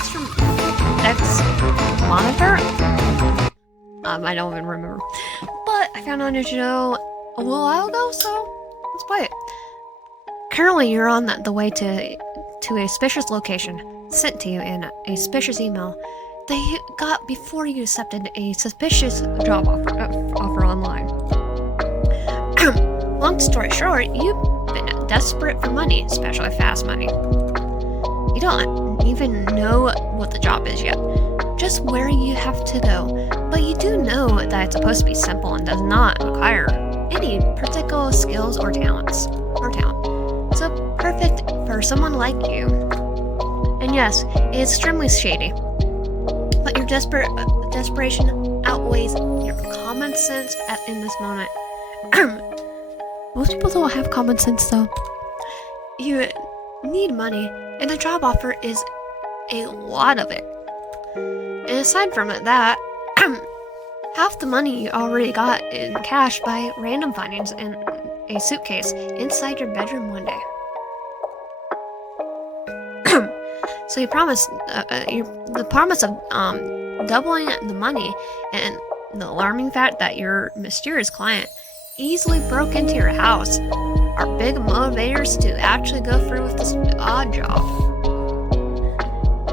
Monster X Monitor? I don't even remember. But I found out on your show a little while ago, so let's play it. Currently, you're on the way to a suspicious location, sent to you in a suspicious email they got before you accepted a suspicious job offer online. Long story short, you've been desperate for money, especially fast money. You don't even know what the job is yet, just where you have to go, but you do know that it's supposed to be simple and does not require any particular skills or talents. So perfect for someone like you. And yes, it's extremely shady, but your desperation outweighs your common sense in this moment. Most people don't have common sense though. You need money, and the job offer is a lot of it. And aside from that, half the money you already got in cash by random findings in a suitcase inside your bedroom one day. So you promise, the promise of doubling the money, and the alarming fact that your mysterious client easily broke into your house are big motivators to actually go through with this odd job.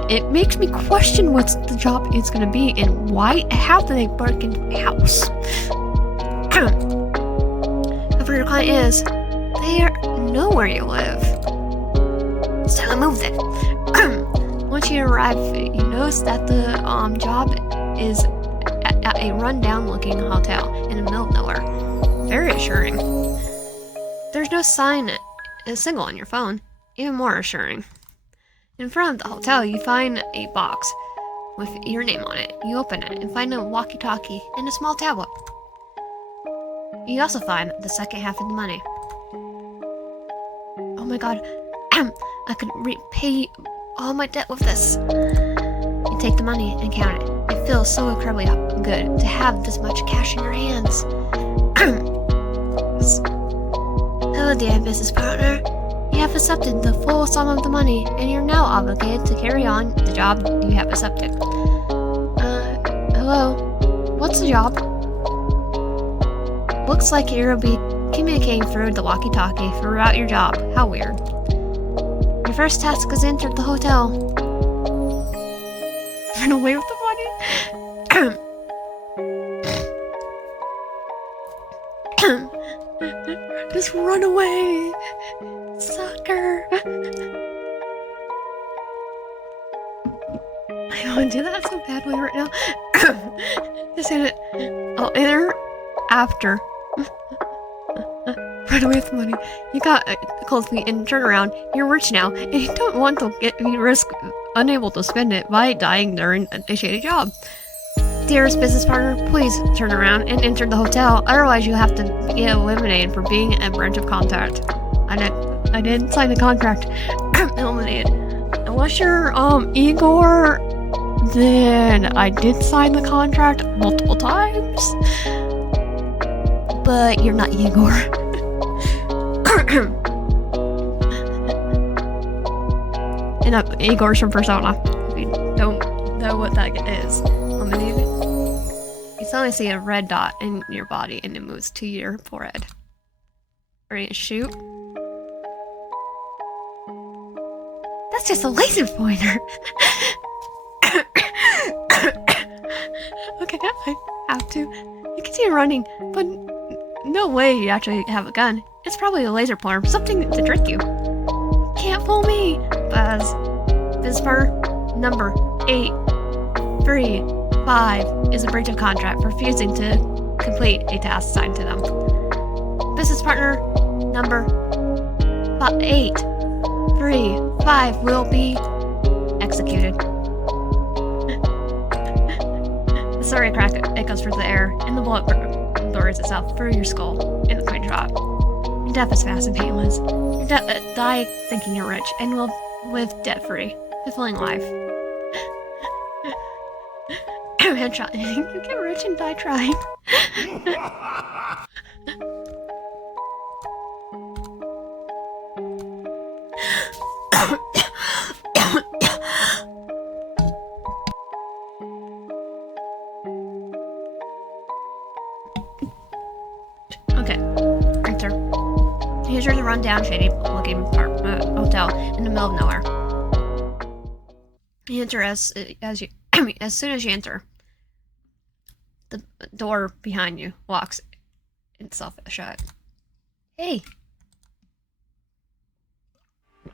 It makes me question what the job is going to be and how did they break into my house. Whoever your client is, they know where you live. It's time to move then. Once you arrive, you notice that the job is at a run-down looking hotel in the middle of nowhere. Very assuring. There's no signal on your phone, even more assuring. In front of the hotel, you find a box with your name on it. You open it and find a walkie-talkie and a small tablet. You also find the second half of the money. Oh my god, I could repay all my debt with this. You take the money and count it. It feels so incredibly good to have this much cash in your hands. Hello dear business partner. You have accepted the full sum of the money, and you're now obligated to carry on the job you have accepted. Hello? What's the job? Looks like you'll be communicating through the walkie-talkie throughout your job. How weird. Your first task is enter the hotel. Run away with the money? Just run away! Sucker! I want to do that so badly right now. Just hit it. I'll enter after. Run away with the money. You got cold feet and turn around. You're rich now, and you don't want to risk unable to spend it by dying during a shady job. Dearest business partner, please turn around and enter the hotel. Otherwise, you have to be eliminated for being a branch of contact. I didn't sign the contract. Eliminated. Unless you're Igor, then I did sign the contract multiple times. But you're not Igor. And Igor's from Persona. If you don't know what that is, eliminated. You suddenly see a red dot in your body and it moves to your forehead. Ready to shoot? That's just a laser pointer! Okay, I have to. You can see it running, but no way you actually have a gun. It's probably a laser pointer, something to trick you. Can't fool me! Buzz. Bizper number 835 is a breach of contract for refusing to complete a task assigned to them. Business partner number 835 will be executed. The sorry crack echoes through the air, and the bullet burrows itself through your skull in the point drop. Your death is fast and painless. You die thinking you're rich, and will live debt-free, fulfilling life. Headshot. You get rich and die trying. Here's a rundown, shady-looking hotel in the middle of nowhere. You enter as soon as you enter. The door behind you locks itself shut. Hey! You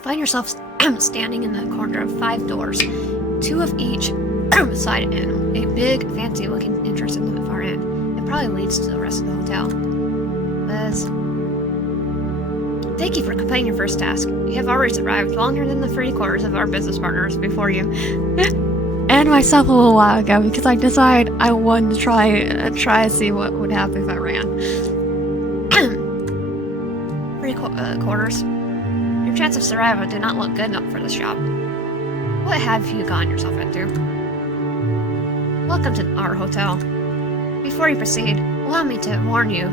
find yourself standing in the corner of 5 doors, 2 of each side and a big, fancy-looking entrance in the far end. It probably leads to the rest of the hotel. Liz. Thank you for completing your first task. You have already survived longer than the 3/4 of our business partners before you. And myself a little while ago because I decided I wanted to try to see what would happen if I ran. 3/4. Your chance of survival did not look good enough for this job. What have you gotten yourself into? Welcome to our hotel. Before you proceed, allow me to warn you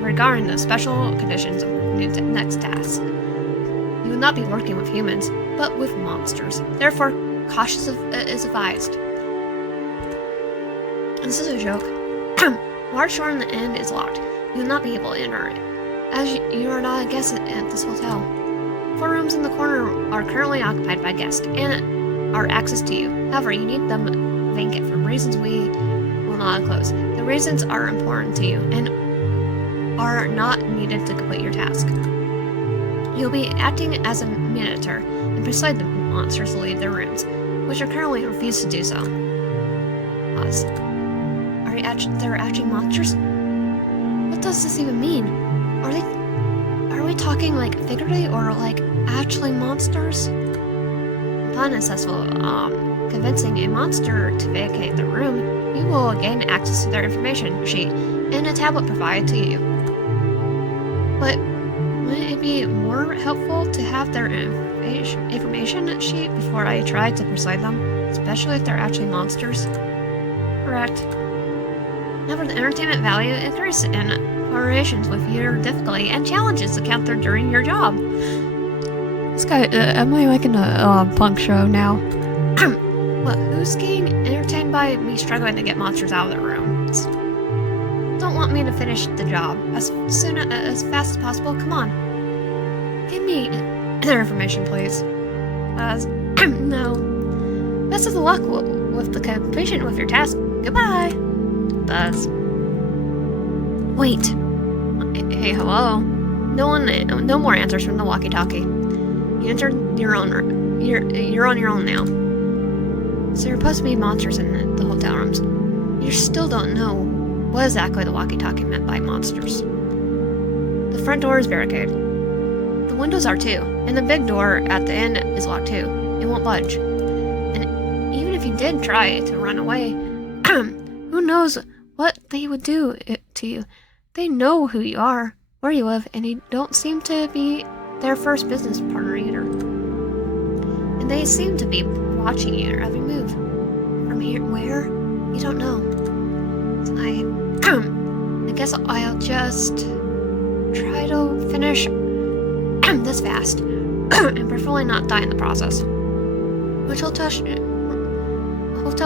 regarding the special conditions of your next task. You will not be working with humans, but with monsters. Therefore, caution is advised. This is a joke. Large door on the end is locked. You will not be able to enter it, as you are not a guest at this hotel. 4 rooms in the corner are currently occupied by guests and are access to you. However, you need them vacant for reasons we will not close. The reasons are important to you and are not needed to complete your task. You'll be acting as a mediator and persuade the monsters to leave their rooms, which are currently refused to do so. Pause. They're actually monsters? What does this even mean? Are we talking like figuratively or like actually monsters? Upon successful convincing a monster to vacate the room, you will gain access to their information sheet and a tablet provided to you. But wouldn't it be more helpful to have their information sheet before I try to persuade them, especially if they're actually monsters? Correct. However, the entertainment value increases in correlations with your difficulty and challenges encountered during your job. This guy, am I like in a punk show now? What, who's getting entertained by me struggling to get monsters out of their rooms? Don't want me to finish the job as fast as possible? Come on. Give me their information, please. No. Best of luck with the completion of your task. Goodbye. Buzz. Wait. Hey, hello. No more answers from the walkie-talkie. You entered your own room. You're on your own now. So you're supposed to be monsters in the hotel rooms. You still don't know what exactly the walkie-talkie meant by monsters. The front door is barricaded. The windows are too, and the big door at the end is locked too. It won't budge. And even if you did try to run away, who knows what they would do to you. They know who you are, where you live, and you don't seem to be their first business partner either. And they seem to be watching your every move. From here, where? You don't know. So I guess I'll just try to finish this fast, and preferably not die in the process. Which hotel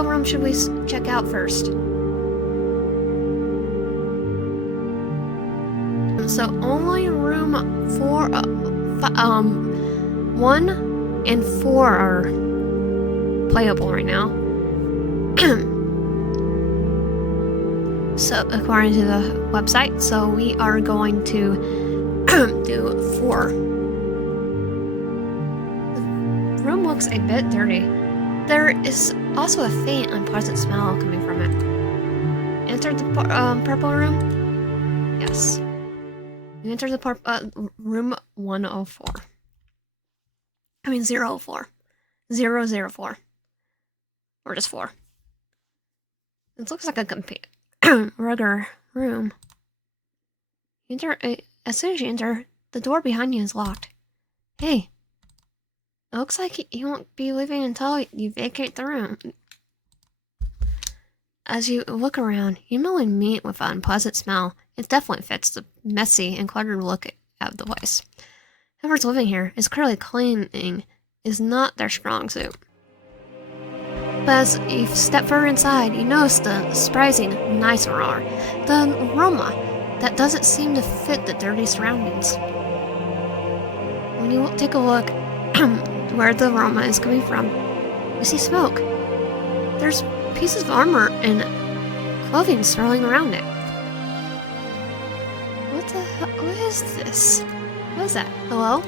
room should we check out first? So only room 1 and 4 are playable right now. So according to the website, so we are going to do 4. The room looks a bit dirty. There is also a faint, unpleasant smell coming from it. Enter the purple room? Yes. You enter the room 104. I mean 004. 004. Or just 4. It looks like a regular room. As soon as you enter, the door behind you is locked. Hey. It looks like you won't be leaving until you vacate the room. As you look around, you immediately meet with an unpleasant smell. It definitely fits the messy and cluttered look of the place. Whoever's living here is clearly cleaning is not their strong suit. But as you step further inside, you notice the surprising nice aroma. The aroma that doesn't seem to fit the dirty surroundings. When you take a look where the aroma is coming from, you see smoke. There's pieces of armor and clothing swirling around it. What the hell? What is this? What is that? Hello?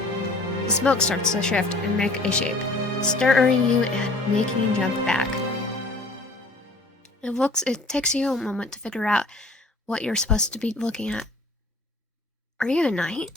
The smoke starts to shift and make a shape, stirring you and making you jump back. It takes you a moment to figure out what you're supposed to be looking at. Are you a knight?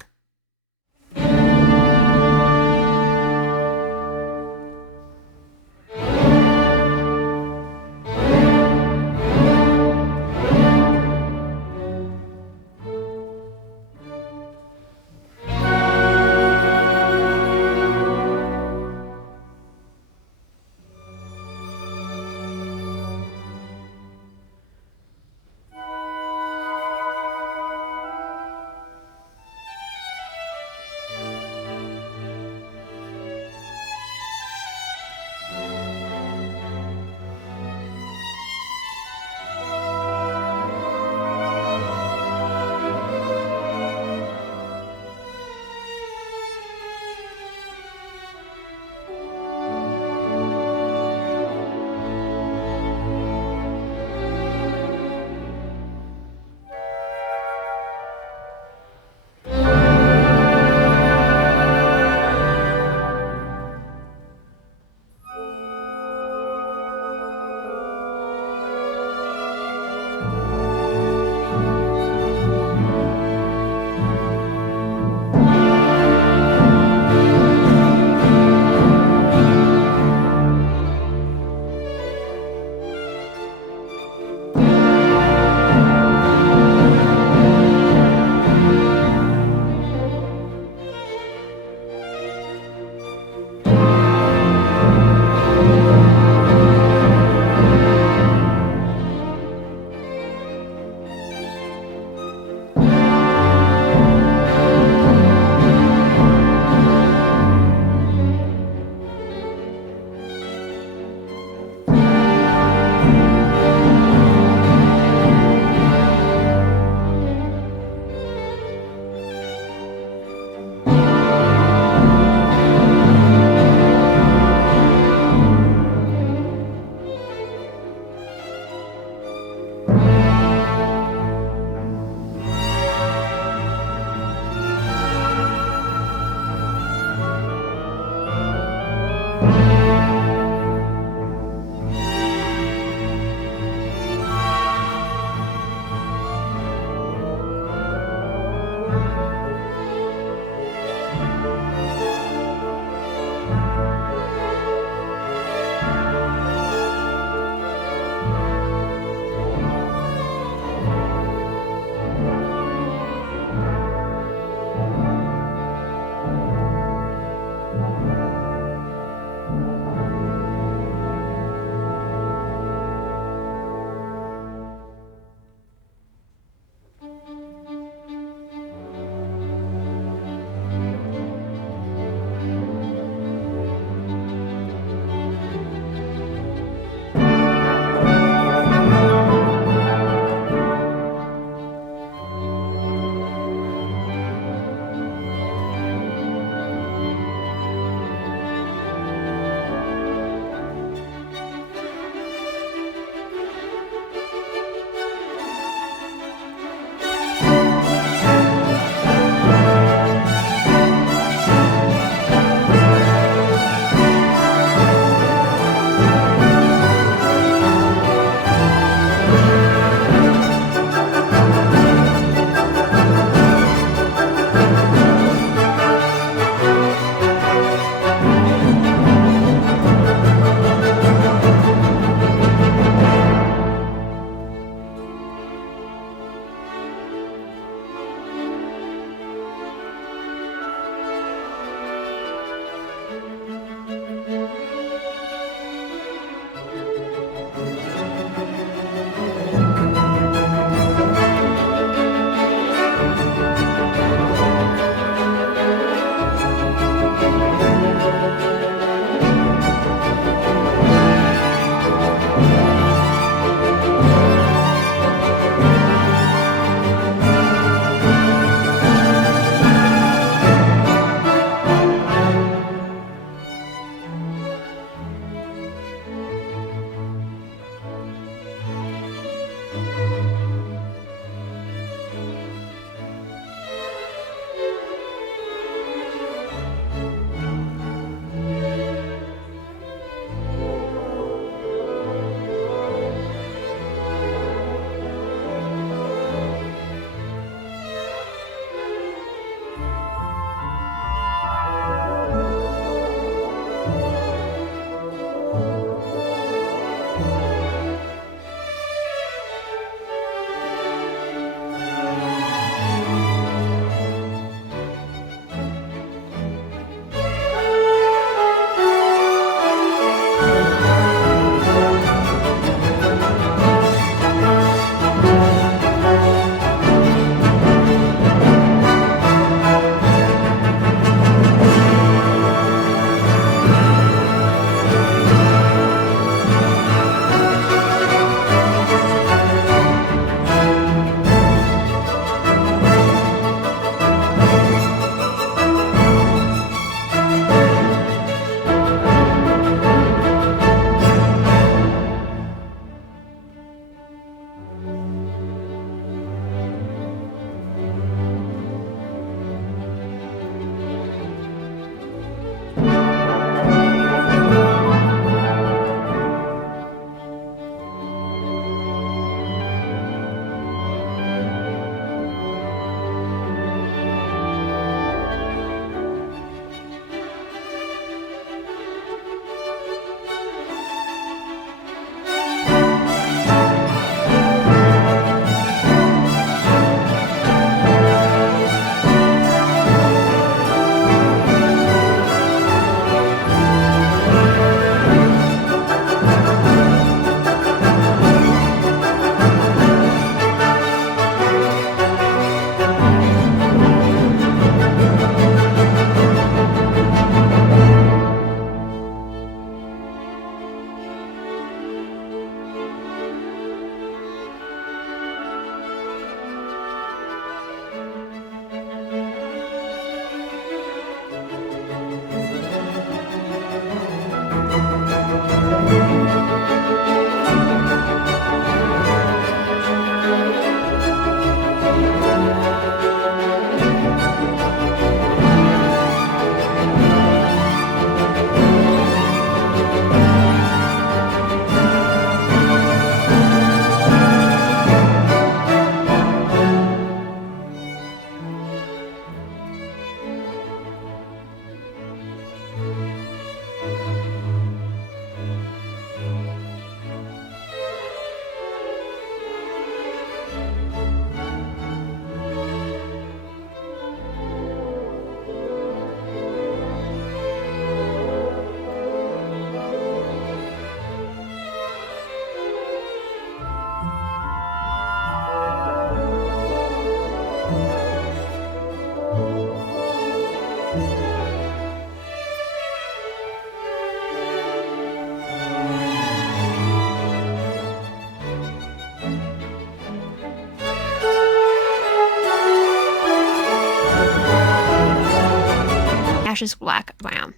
flashes black. Bam.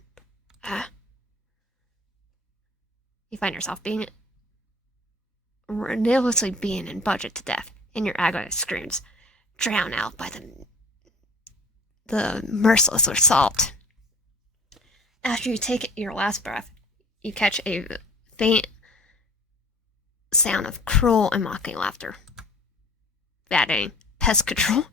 You find yourself being ridiculously beaten and budget to death, and your agonized screams drown out by the merciless assault. After you take your last breath, you catch a faint sound of cruel and mocking laughter. Bad aim. Pest control.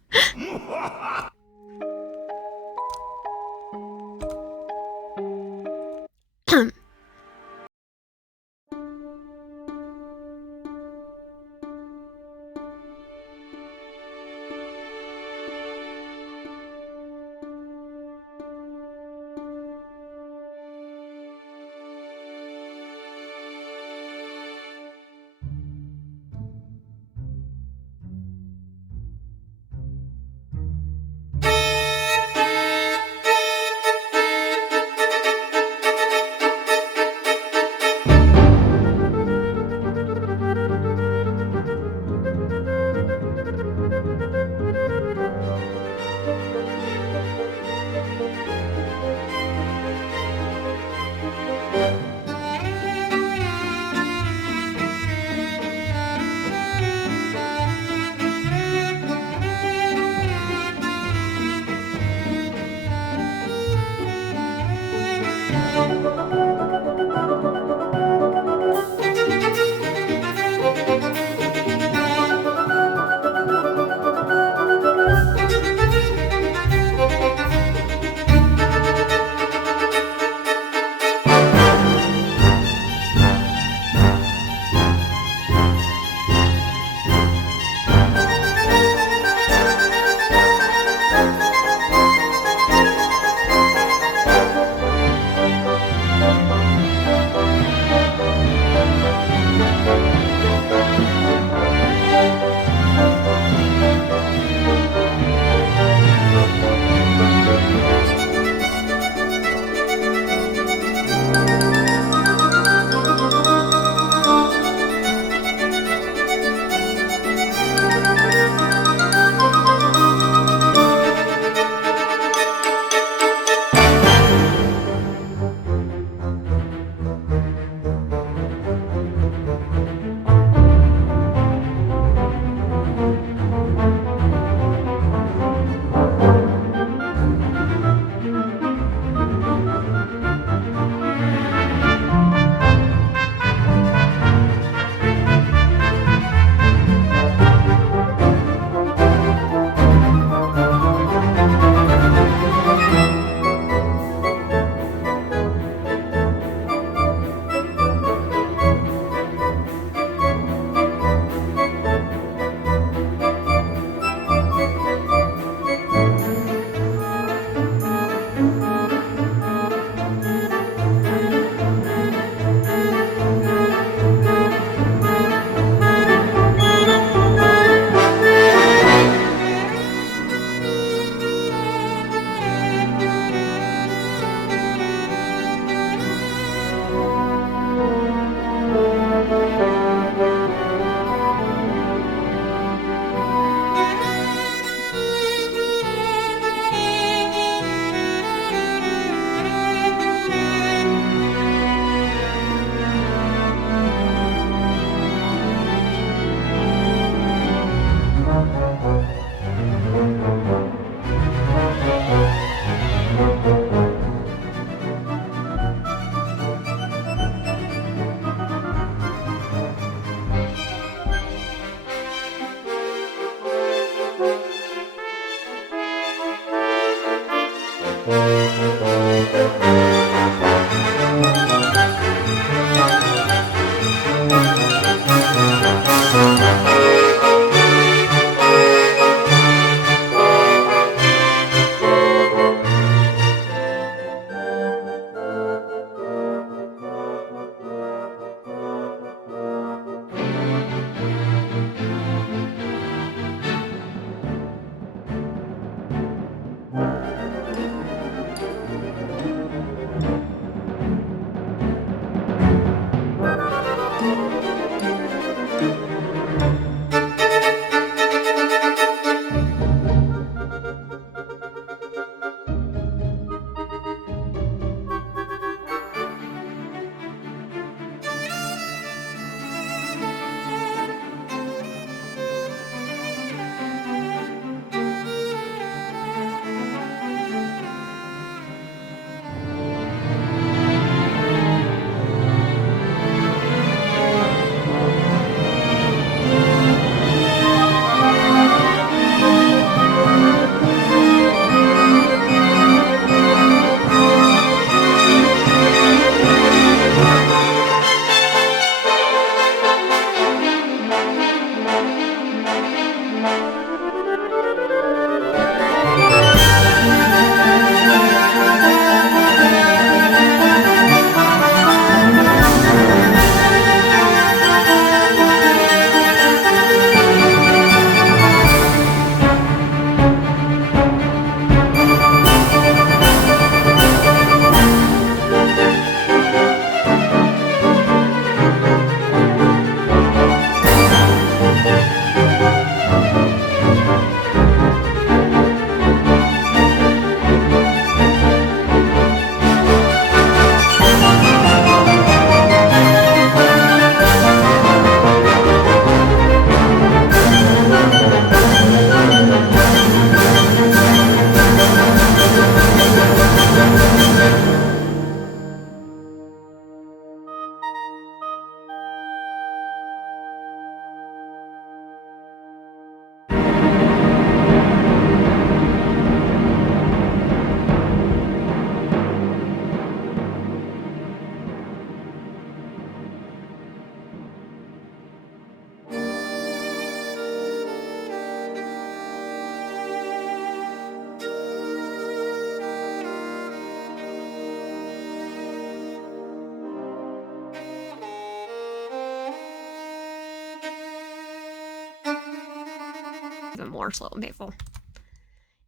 even more slow and painful.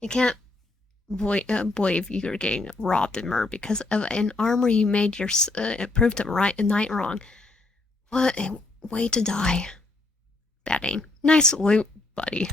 You can't believe you're getting robbed and murdered because of an armor you made it proved them right and night wrong. What a way to die. Bad aim. Nice loot, buddy.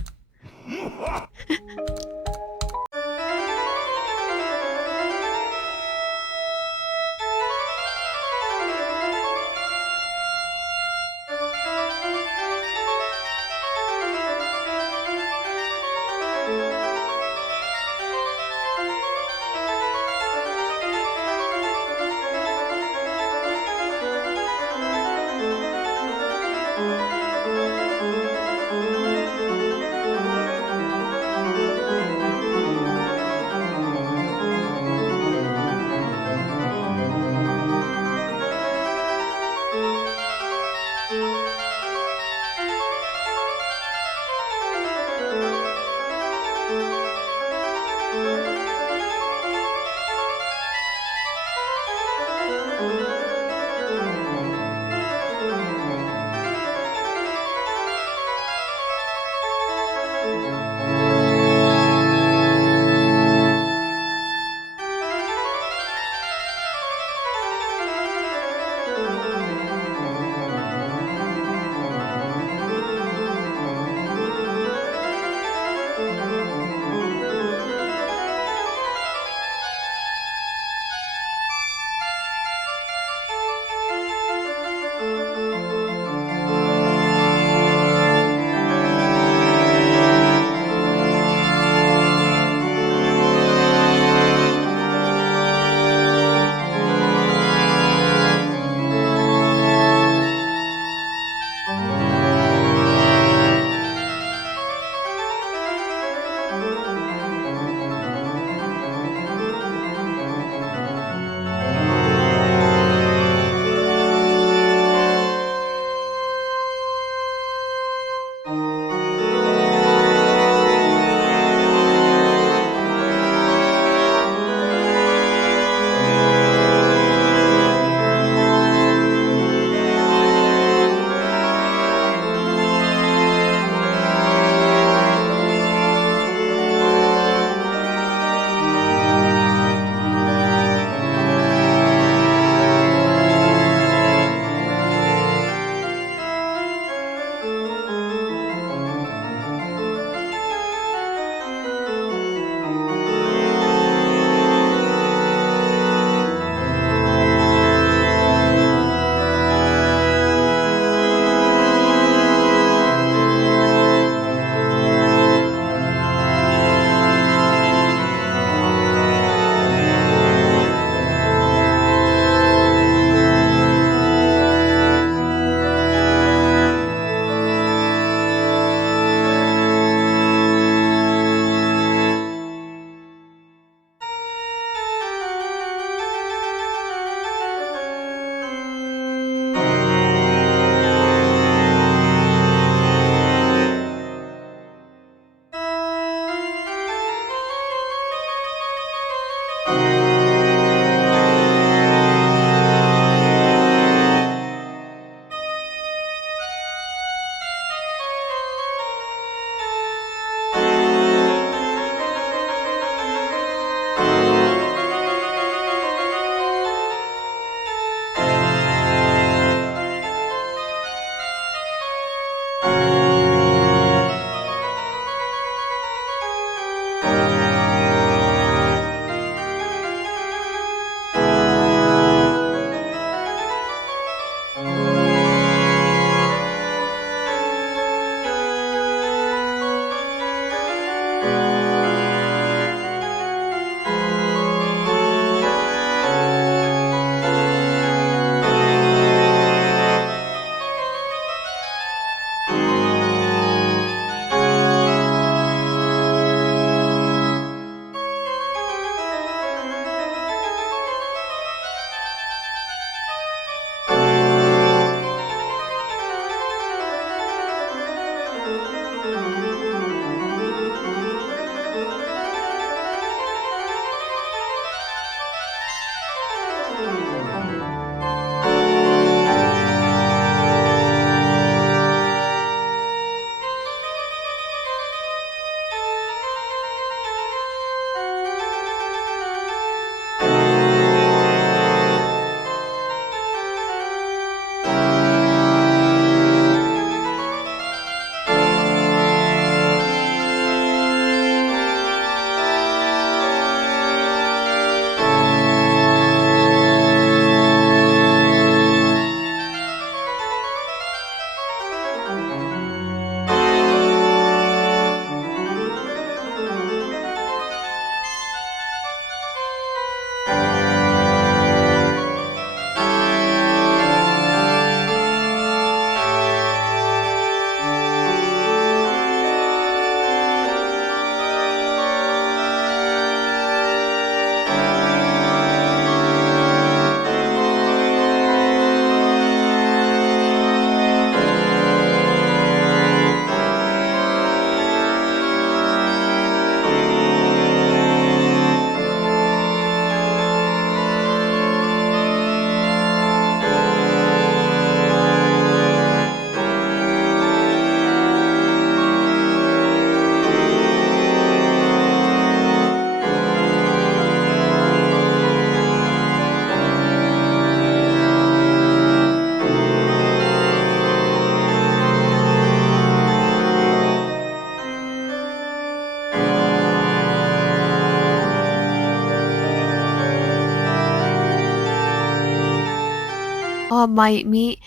my meat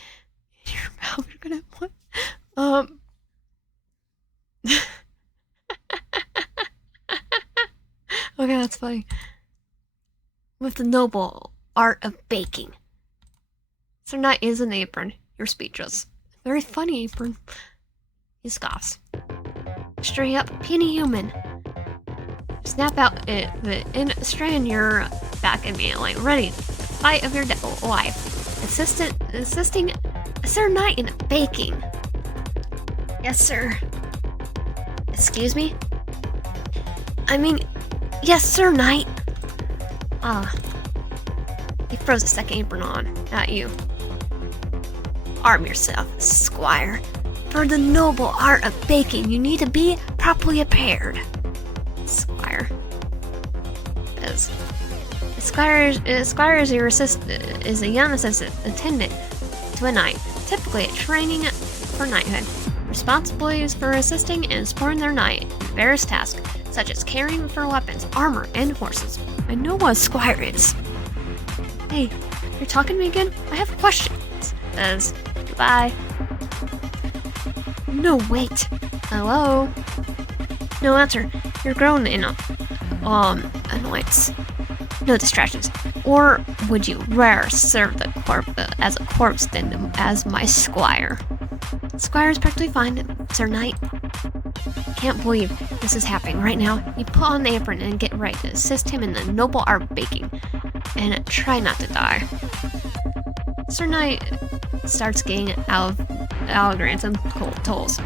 in your mouth. You're gonna what? Okay, that's funny. With the noble art of baking. Sir Knight is an apron. You're speechless. Very funny apron. He scoffs. Straight up, puny human. Snap out and straighten your back immediately. Ready to fight of your life. Assisting Sir Knight in baking. Yes, sir. Excuse me? I mean, yes, Sir Knight. He throws a second apron on at you. Arm yourself, squire. For the noble art of baking, you need to be properly prepared. Squire. As Squire is your is a young attendant to a knight, typically training for knighthood. Responsibilities for assisting and supporting their knight in various tasks, such as caring for weapons, armor, and horses. I know what a squire is. Hey, you're talking to me again? I have questions. Says goodbye. No, wait. Hello? No answer. You're grown in annoyance. No distractions. Or would you rather serve the as a corpse than as my squire? Squire is perfectly fine, Sir Knight. Can't believe this is happening right now. You put on the apron and get ready to assist him in the noble art of baking. And try not to die. Sir Knight starts getting out of grants and tolls.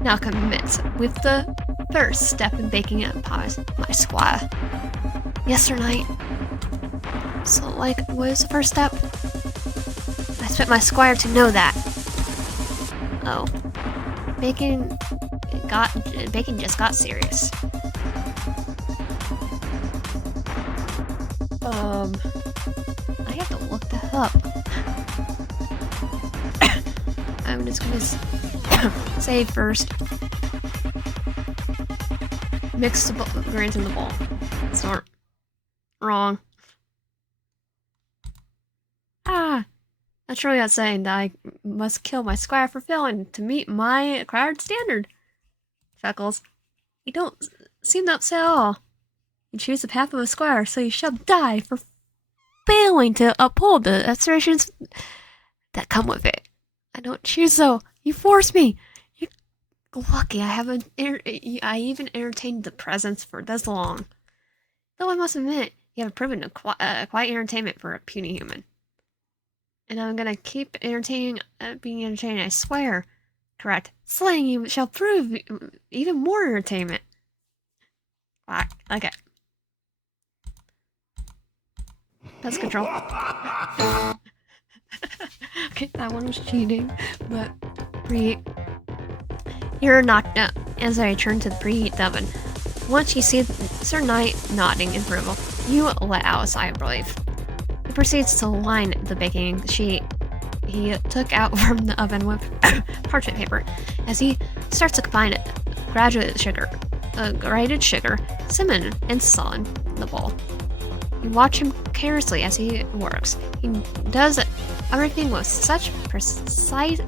Now commits with the first step in baking a pie, my squire. Yes, Sir Knight. So, what is the first step? I expect my squire to know that. Oh. Baking just got serious. I have to look that up. I'm just gonna save first. Mix the grains in the bowl. It's not wrong. That's really not saying that I must kill my squire for failing to meet my required standard. Chuckles. You don't seem to upset at all. You choose the path of a squire, so you shall die for failing to uphold the aspirations that come with it. I don't choose so. You force me. You're lucky I even entertained the presence for this long. Though I must admit, you have proven quite entertainment for a puny human. And I'm gonna keep being entertaining, I swear. Correct. Slaying you shall prove even more entertainment. Okay. Pest control. Okay, that one was cheating, but preheat. You're knocked out as I turn to the preheat oven. Once you see Sir Knight nodding in approval, you let out a sigh of relief. He proceeds to line the baking sheet he took out from the oven with parchment paper as he starts to combine grated sugar, cinnamon, and salt in the bowl. You watch him carelessly as he works. He does everything with such precise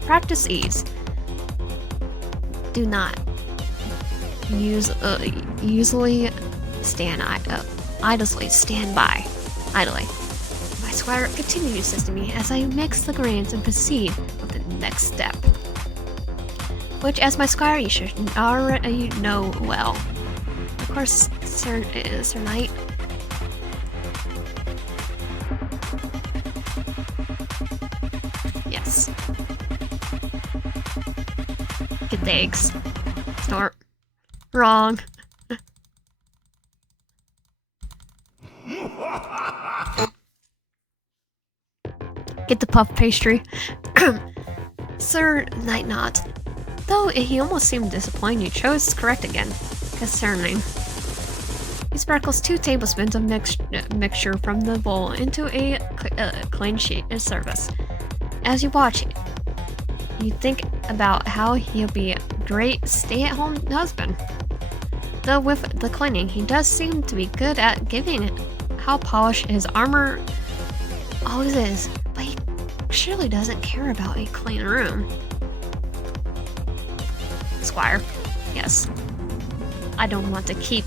practice ease. Do not idly stand by idly. My squire continues assisting me as I mix the grains and proceed with the next step, which, as my squire, you should already know well. Of course, Sir Knight. Yes. Get the eggs. Snort. Wrong. Get the puff pastry. Sir Knight nods. Though he almost seemed disappointed, you chose correct again. Concerning. He sprinkles 2 tablespoons of mixture from the bowl into a clean sheet of service. As you watch, you think about how he'll be a great stay-at-home husband. Though with the cleaning, he does seem to be good at giving how polished his armor always is. surely doesn't care about a clean room. Squire, yes. I don't want to keep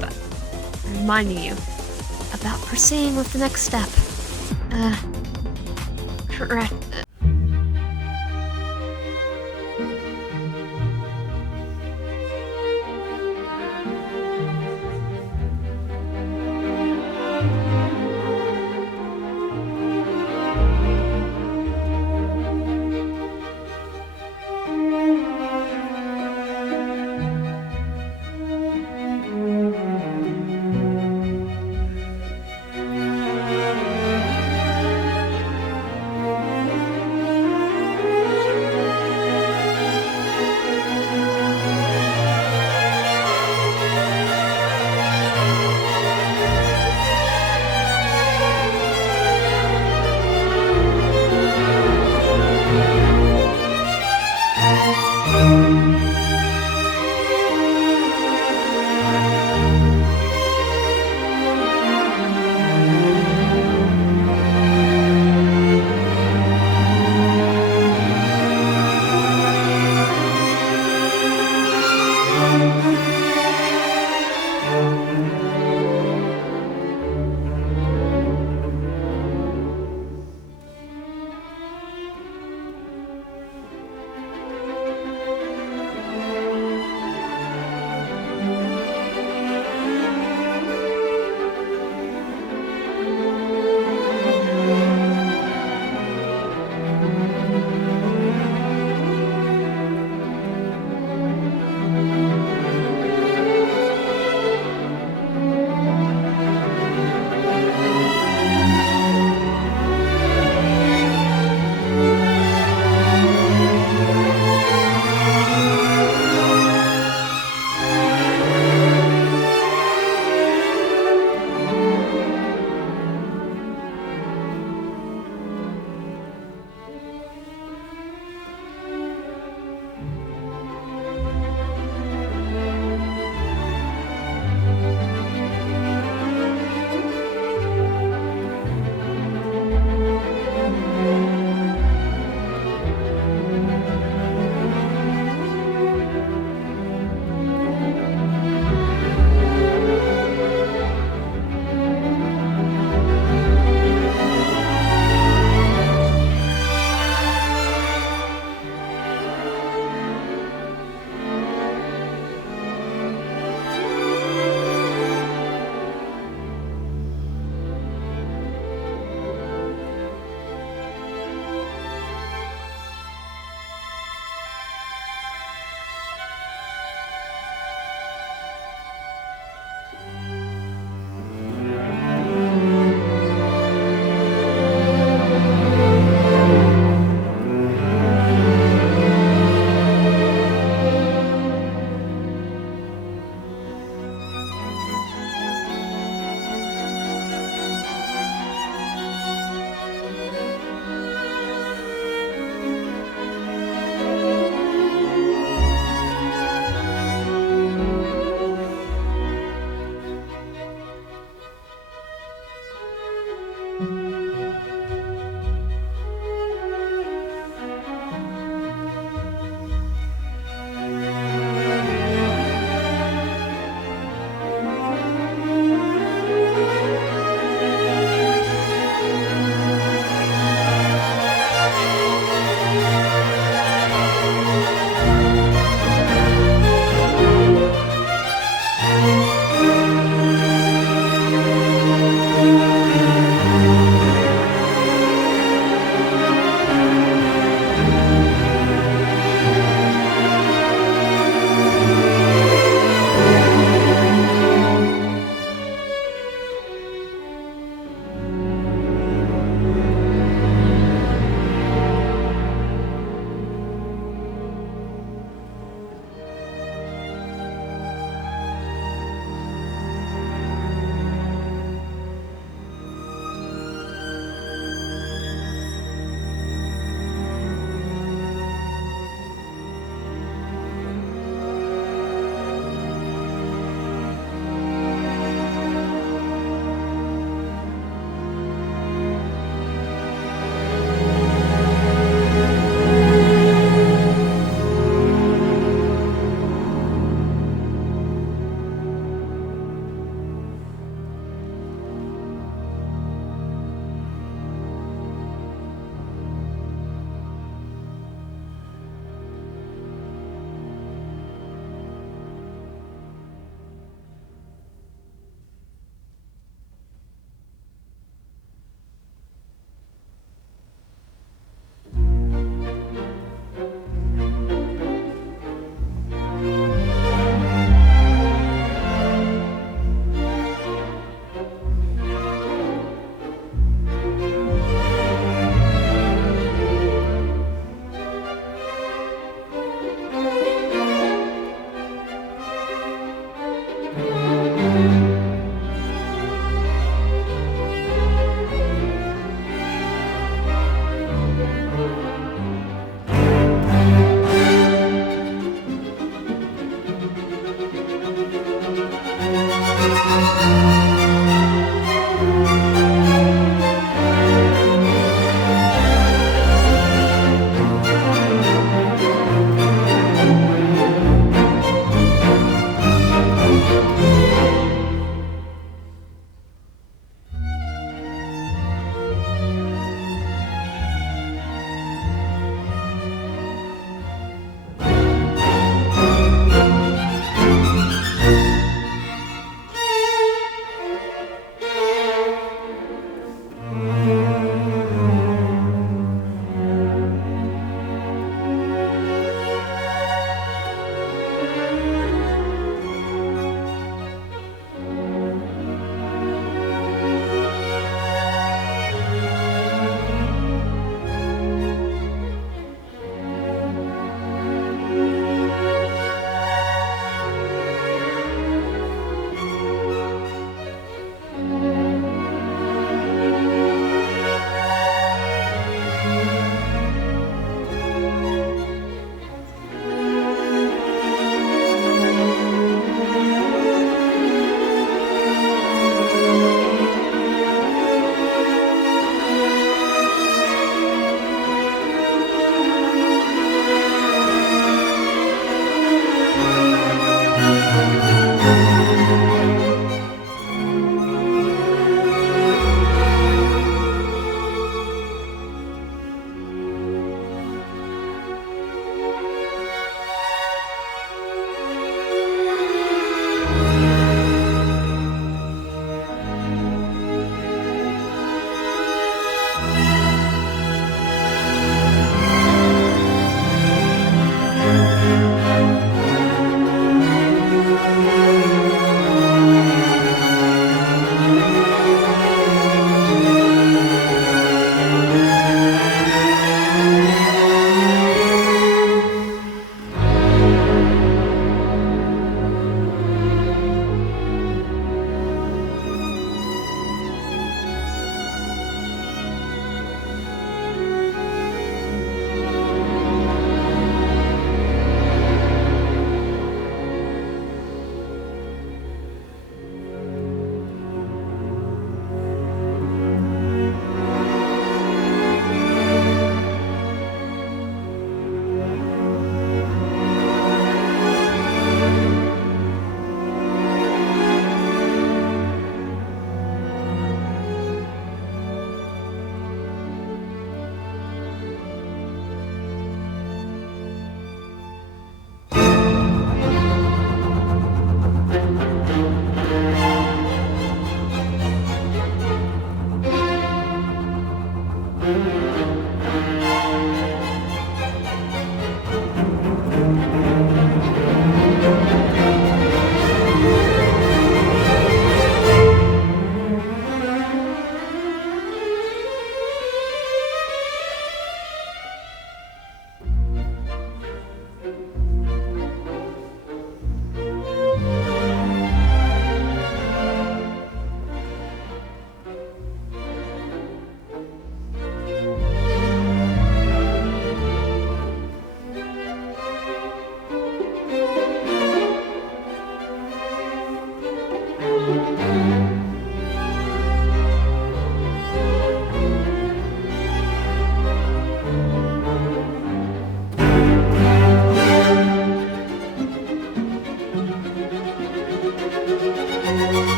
reminding you about proceeding with the next step. Correct.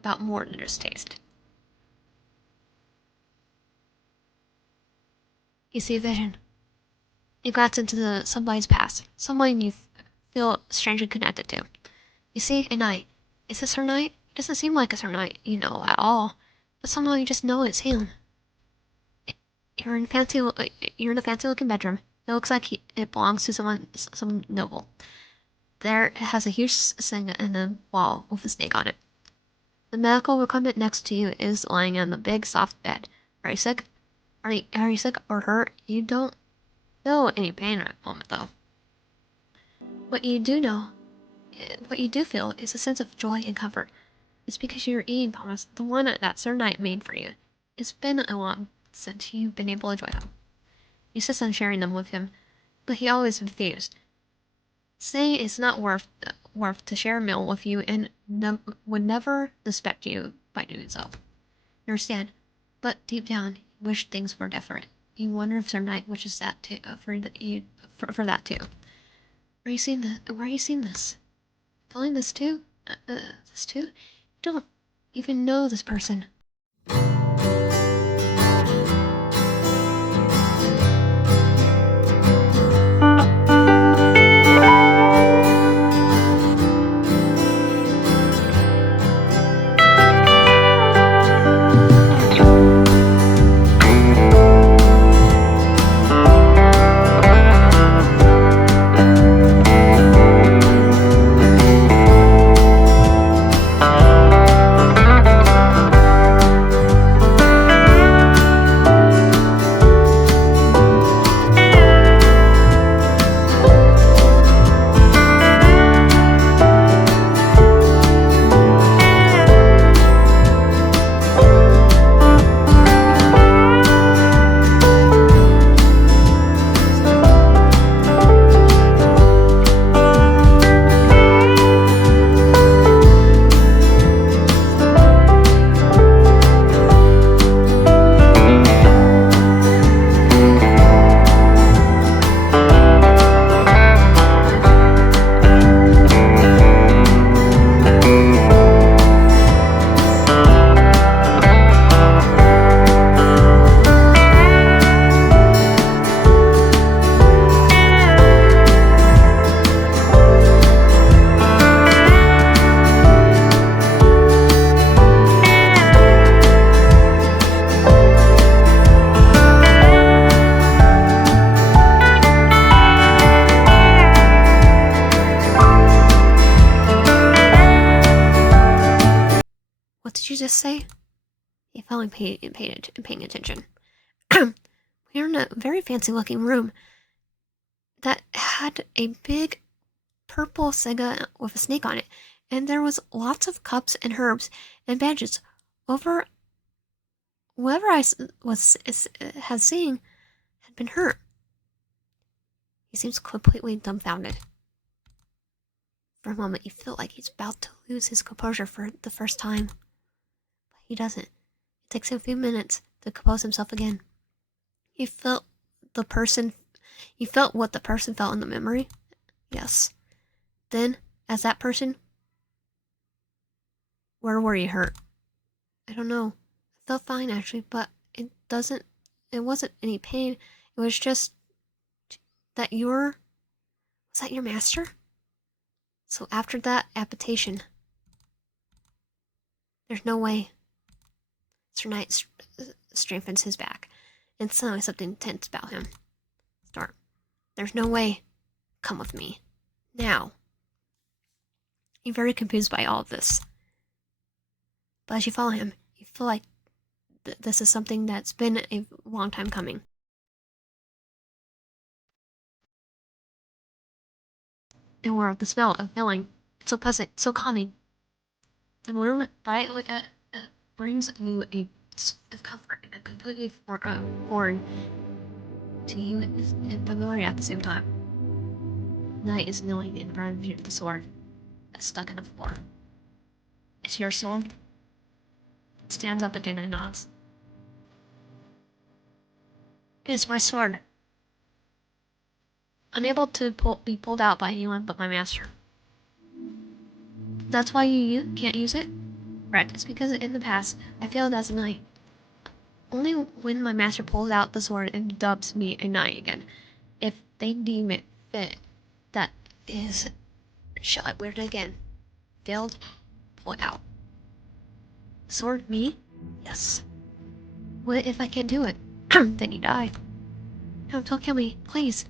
About more than just taste. You see vision. You glance into somebody's past, someone you feel strangely connected to. You see a knight. Is this Sir Knight? It doesn't seem like a Sir Knight, at all. But somehow you just know it's him. You're in a fancy-looking bedroom. It looks like it belongs to some noble. There, it has a huge thing in the wall with a snake on it. The medical equipment next to you is lying on the big, soft bed. Are you sick? Are you sick or hurt? You don't feel any pain at the moment, though. What you do feel is a sense of joy and comfort. It's because you're eating Thomas, the one that Sir Knight made for you. It's been a long since you've been able to enjoy them. You insist on sharing them with him, but he always refused, saying it's not worth to share a meal with you and would never respect you by doing so. You understand, but deep down, you wish things were different. You wonder if Sir Knight wishes that too, for that too. Where are you seeing this? Feeling this too? This too? You don't even know this person. Did you just say? He felt like paying attention. We're in a very fancy-looking room that had a big purple Sega with a snake on it, and there was lots of cups and herbs and badges. Over whoever has seen had been hurt. He seems completely dumbfounded. For a moment, you feel like he's about to lose his composure for the first time. But he doesn't. It takes him a few minutes to compose himself again. He felt the person You felt what the person felt in the memory? Yes. Then, as that person, where were you hurt? I don't know. I felt fine actually, but it wasn't any pain. It was just that was that your master? So after that amputation, there's no way. Sir Knight strengthens his back, and suddenly something tense about him. Start. There's no way. Come with me. Now. You're very confused by all of this. But as you follow him, you feel like this is something that's been a long time coming. And the smell of milling. It's so pleasant, so calming. The room brings you a comfort and a completely foreign to you and familiar at the same time. Knight is kneeling in front of you with the sword that's stuck in the floor. It's your sword. It stands up again and nods. It's my sword. Unable to be pulled out by anyone but my master. That's why you can't use it? Right, it's because in the past, I failed as a knight. Only when my master pulls out the sword and dubs me a knight again. If they deem it fit, that is... Shall I wear it again? Failed? Pull it out. Sword me? Yes. What if I can't do it? Then you die. No, don't kill me, please.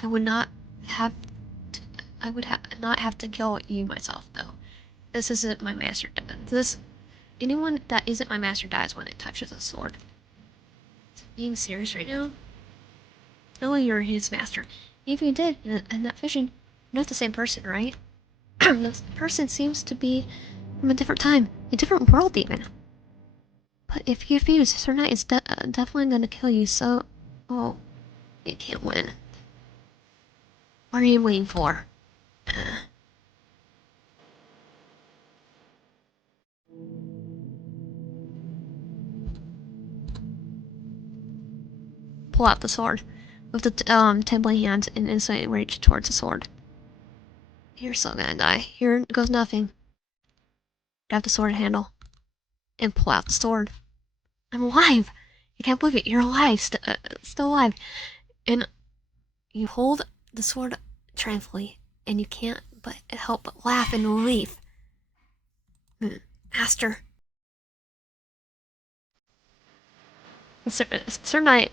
I would not have not have to kill you myself, though. This isn't my master. Anyone that isn't my master dies when it touches a sword. Being serious right now? No, you're his master. If you did, in that vision, you're not the same person, right? This person seems to be from a different time, a different world even. But if you refuse, Sir Knight is definitely gonna kill you, so... Oh, you can't win. What are you waiting for? Pull out the sword with the tingling hands and instantly reach towards the sword. You're still gonna die. Here goes nothing. Grab the sword handle and pull out the sword. I'm alive! You can't believe it. You're alive. Still alive. And you hold the sword tranquilly, and you can't but help but laugh in relief. Master. Sir Knight,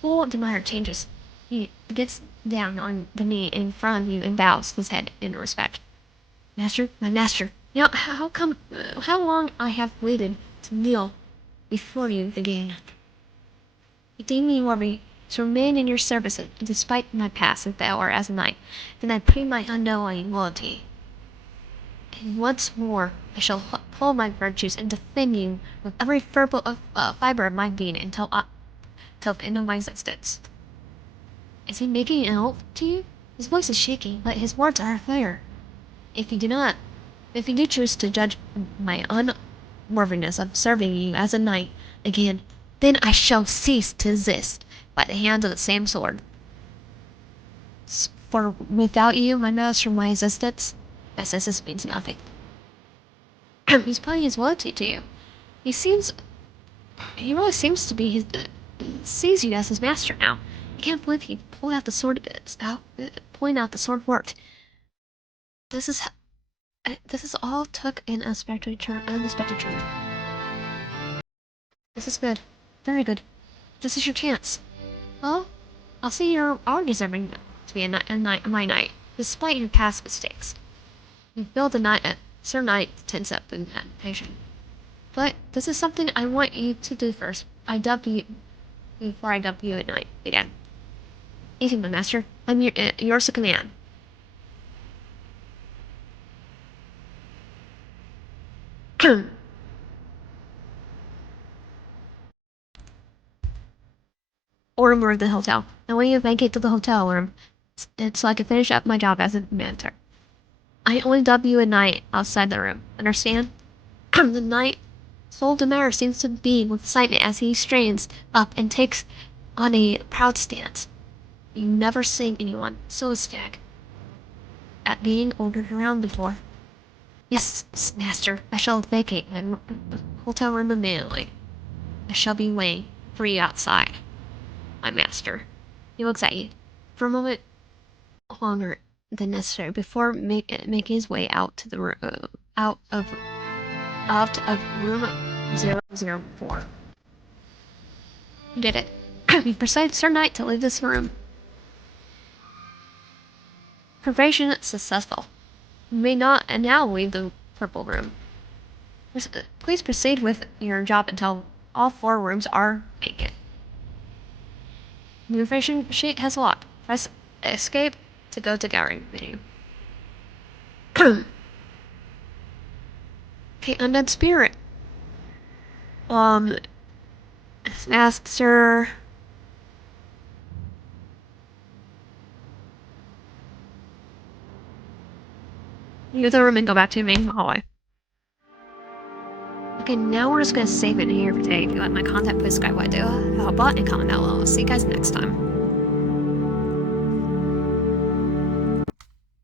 full denier changes. He gets down on the knee in front of you and bows his head in respect. Master, my master. Now, how long I have waited to kneel before you again. You deem me worthy to remain in your service despite my past as or as a knight. Then I pray my unknowing loyalty. And once more, I shall uphold my virtues and defend you with every fiber of my being until the end of my existence. Is he making an oath to you? His voice is shaking, but his words are clear. If you do choose to judge my unworthiness of serving you as a knight again, then I shall cease to exist by the hand of the same sword. For without you, my master, my existence means nothing. He's playing his loyalty to you. He really seems to be sees you as his master now. I can't believe he pulled out the sword. Pulling out the sword worked. This is all took an unexpected turn. This is good. Very good. This is your chance. Well, I'll see you're already deserving to be my knight, despite your past mistakes. You feel Sir Knight tense up in anticipation. But this is something I want you to do first. Before I dub you at night again. Easy, my master. I'm yours to command. Or room of the hotel. And when you vacate to the hotel room, it's so I can finish up my job as a mentor. I only dub you at night outside the room. Understand? The night soul demure seems to beam with excitement as he strains up and takes on a proud stance. You never seen anyone so ecstatic at being ordered around before. Yes, master, I shall vacate my hotel room immediately. I shall be waiting for you outside, my master. He looks at you for a moment longer than necessary before making his way out to the out of room 004. You did it. You persuaded Sir Knight to leave this room. Pervasion successful. You may not and now leave the purple room. Please proceed with your job until all 4 rooms are vacant. The information sheet has locked. Press escape to go to gallery menu. Okay, undead spirit. Master. Leave the room and go back to the main hallway. Okay, now we're just gonna save it here for today. If you like my content, please subscribe what I do, help out, and comment down below. See you guys next time.